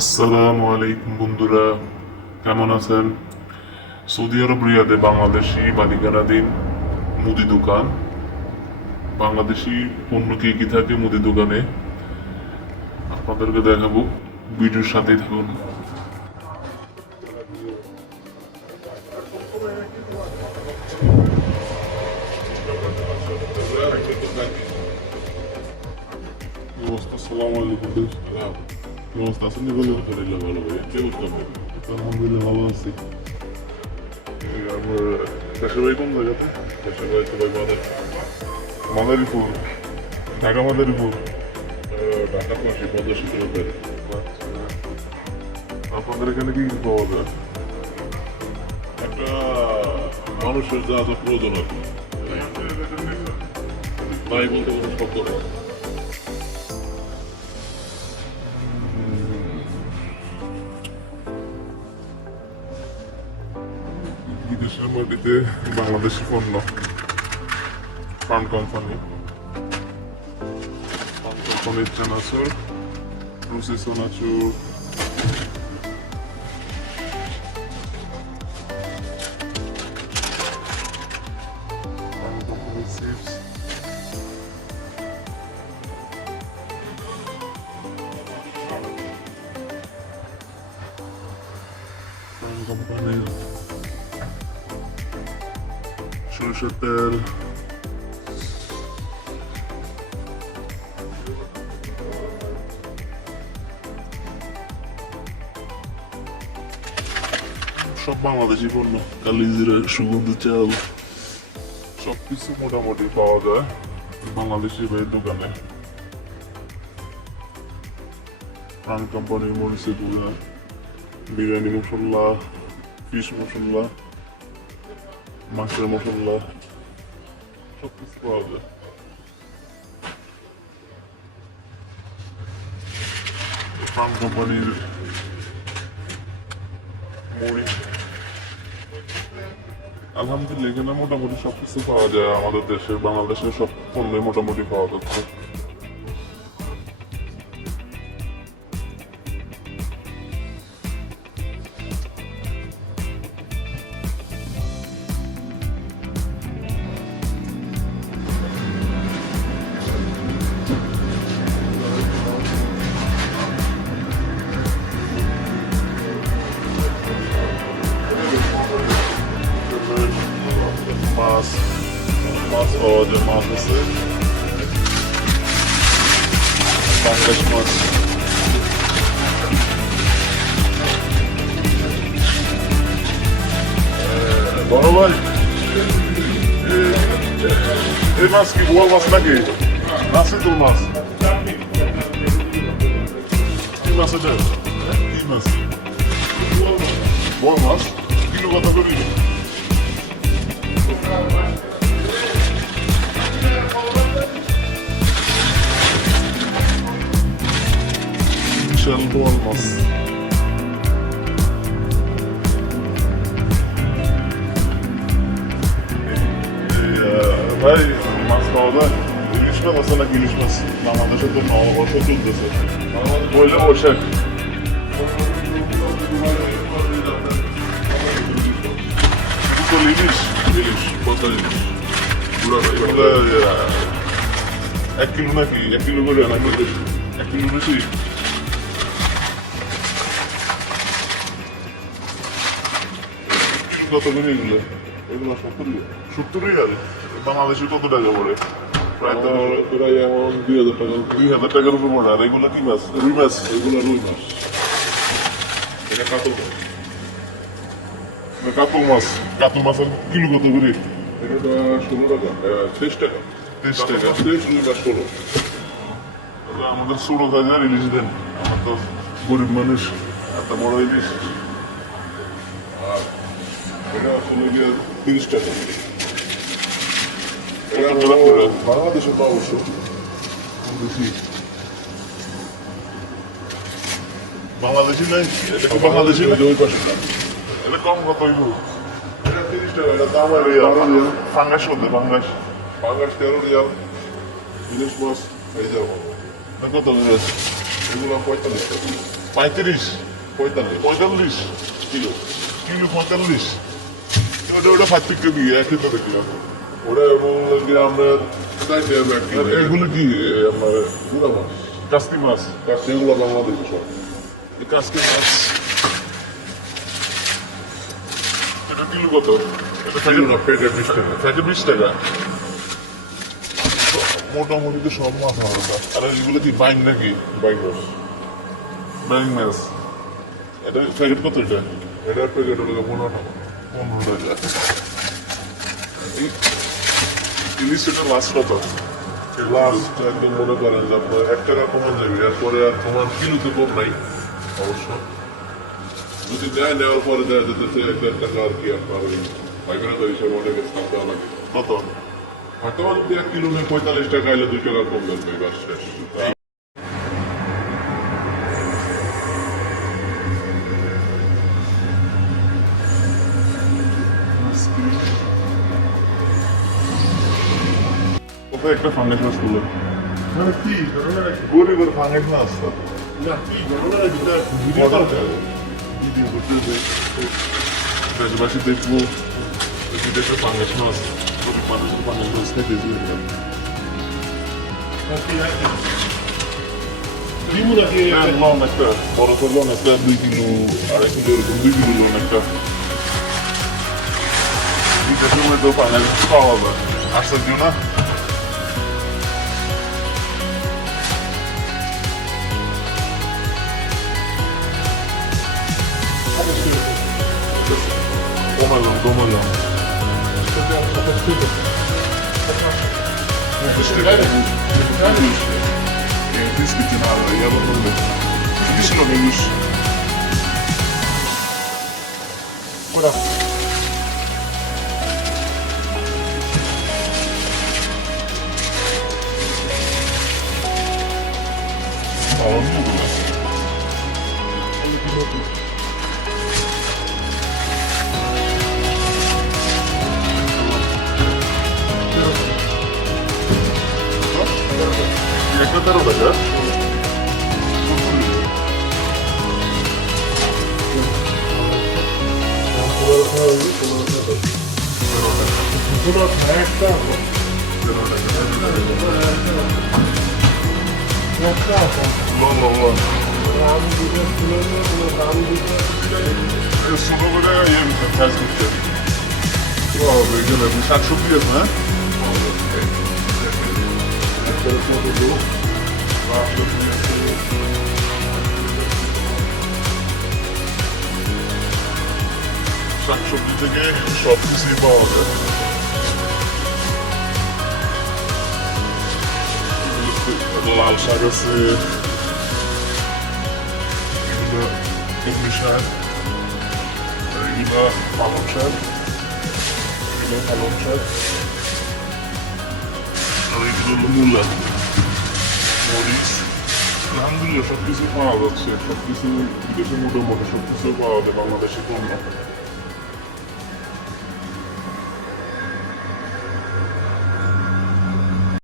আসসালামু আলাইকুম বন্ধুরা, কেমন আছেন? সৌদি আরব রিয়াদে বাংলাদেশি মালিকানাধীন মুদি দোকান। বাংলাদেশি পণ্য কি কি থাকে মুদি দোকানে? আপনাদেরকে দেখাবো, ভিডিওর সাথেই থাকুন। কি অবস্থা? আসসালামু আলাইকুম কি অবস্থা আছেন নি বলে আলহামদুলিল্লাহ ভালো আছি আমার দেশের বাড়ি কোন জায়গাতে দেশের বাড়ি তো ভাই মাদার মাদারীপুর ঢাকা মাদারীপুর ঢাকা পাশে পদ্মা সেতুর উপরে আপনাদের এখানে কি কি পাওয়া যায় একটা মানুষের যা যা প্রয়োজন আর কি নাই বলতে কোনো শব্দ নেই বিদেশের মাটিতে বাংলাদেশি পণ্য ফার্ম কোম্পানি ফার্ম কোম্পানির চানাচুর রুসি চানাচুর। ফার্ম সরষের তেল সব বাংলাদেশি পণ্য কালিজিরা সুগন্ধি চাল সব কিছু মোটামুটি পাওয়া যায় বাংলাদেশি ভাইয়ের দোকানে প্রাণ কোম্পানির মরিচের গুঁড়া বিরিয়ানি মশলা ফিশ মশলা মাছের মশলা সব কিছু পাওয়া যায় ফার্ম কোম্পানির মুড়ি আলহামদুলিল্লাহ এখানে মোটামুটি সব কিছু পাওয়া যায় আমাদের দেশের বাংলাদেশের সব পণ্য মোটামুটি পাওয়া যাচ্ছে মাছ পাওয়া যায় মাছ আছে পাঙ্গাস মাছ বড় ভাই এ- এই মাছ কি বোয়াল মাছ নাকি নাসি তোর মাছ কি মাছ এটা কি মাছ বোয়াল মাছ কিলো কত করি বিশাল বোয়াল মাছ এই, আহ, ভাই মাছ পাওয়া যায় ইলিশ মাছ আছে নাকি ইলিশ মাছ বাংলাদেশে তো নববর্ষ চলতেছে পয়লা বৈশাখ কত এগুলো, করে এগুলো সত্তর বাংলাদেশে কত টাকা পড়ে? প্রায় প্রায় এমন দুই হাজার টাকা। দুই হাজার টাকার উপর পড়ে আর এগুলো কি মাছ? রুই মাছ। এগুলো রুই মাছ। এটা কাতল। মাছ কাতল মাছ। কাতল মাছের কিলো কত করে? এটা ষোলো টাকা। তেইশ টাকা। তেইশ টাকা। তেইশ রুই মাছ ষোলো। তাহলে আমাদের ষোলো হাজার ইলিশ দেন। আমার তো গরিব মানুষ। এত বড় ইলিশ। এটা আসলে গিয়ে তিরিশ টাকা এটা কত টাকা করে? বাংলাদেশে তো অবশ্য বেশি। বাংলাদেশি নাই? এটা কি বাংলাদেশি না? ওই পাশে এটা কম কত হইব? এটা তিরিশ টাকা এটা দাম আর ফাঙ্গাস হতে ফাঙ্গাস। বাংলাদেশ তেরো রিয়াল। ইলিশ মাছ এই যাব কত করে এগুলো পঁয়তাল্লিশ। টাকা পঁয়ত্রিশ। পঁয়তাল্লিশ। পঁয়তাল্লিশ? কিলো। কিলো পঁয়তাল্লিশ? ওটা ওটা পার্থক্য দিয়ে একই তো দেখলাম ওটা এবং আমরা এগুলো কি আমার পুরো মাছ? কাস্তি মাছ। বাংলাদেশে সব। কাস্তি মাছ। এটা কিলো কত? এটা কিলো না পেটে বিশ টাকা। প্যাকেট বিশ টাকা। মোটামুটি তো সব মাছ আমার আর এগুলো কি বাইন নাকি? বাইক মাছ। ব্যাং মাছ। এটা প্যাকেট কত এটা? এটার প্যাকেট হলো পনেরো টাকা। পনেরো টাকা এই ইলিশ এটা লাস্ট কত লাস্ট একদম মনে করেন যে আপনার এক টাকা কমান যাবে এরপরে আর তোমার কিলোতে কম নাই। অবশ্য। যদি নেয় নেওয়ার পরে এক দেড় টাকা আর কি আপনার ওই পাইকারি হিসেবে অনেক স্থান দেওয়া লাগে। কত? হয়তো এক কিলো নেই পঁয়তাল্লিশ টাকা এলে দুই টাকা কম যাবে এবার শেষ। একটা মাছ তুলো মানে কি ধরনের গরিবের ফাঙ্গাস মাছ না কি ধরনের একটা ভিডিও করতে ভিডিও করতে হবে। দেশবাসী দেখব বিদেশে ফাঙ্গাস মাছ মানুষের ফাঙ্গাস মাছ খেতে দিয়ে রিমু নাকি? লন একটা বড় তো লন একটা দুই কিলো আড়াই কিলো এরকম দুই কিলো লন একটা। বিদেশের মধ্যে পাওয়া যায় আশ্চর্য না। como το como long. Κερδίστε την άλλα, για να δούμε. Τι συνομιλούς. Κουρά. Sen çok biliyorsun ha? Evet. Evet. Evet. Evet. Evet. Evet. Evet. Evet. শাকসবজি থেকে সব কিছুই পাওয়া যায়। লাল শাক আছে এগুলো পালং শাক এগুলো শাক, আর এগুলো হলো মূলা, মরিচ সব কিছু পাওয়া যাচ্ছে সব কিছু বিদেশে মোটামুটি সব কিছু পাওয়া যায়, বাংলাদেশে না।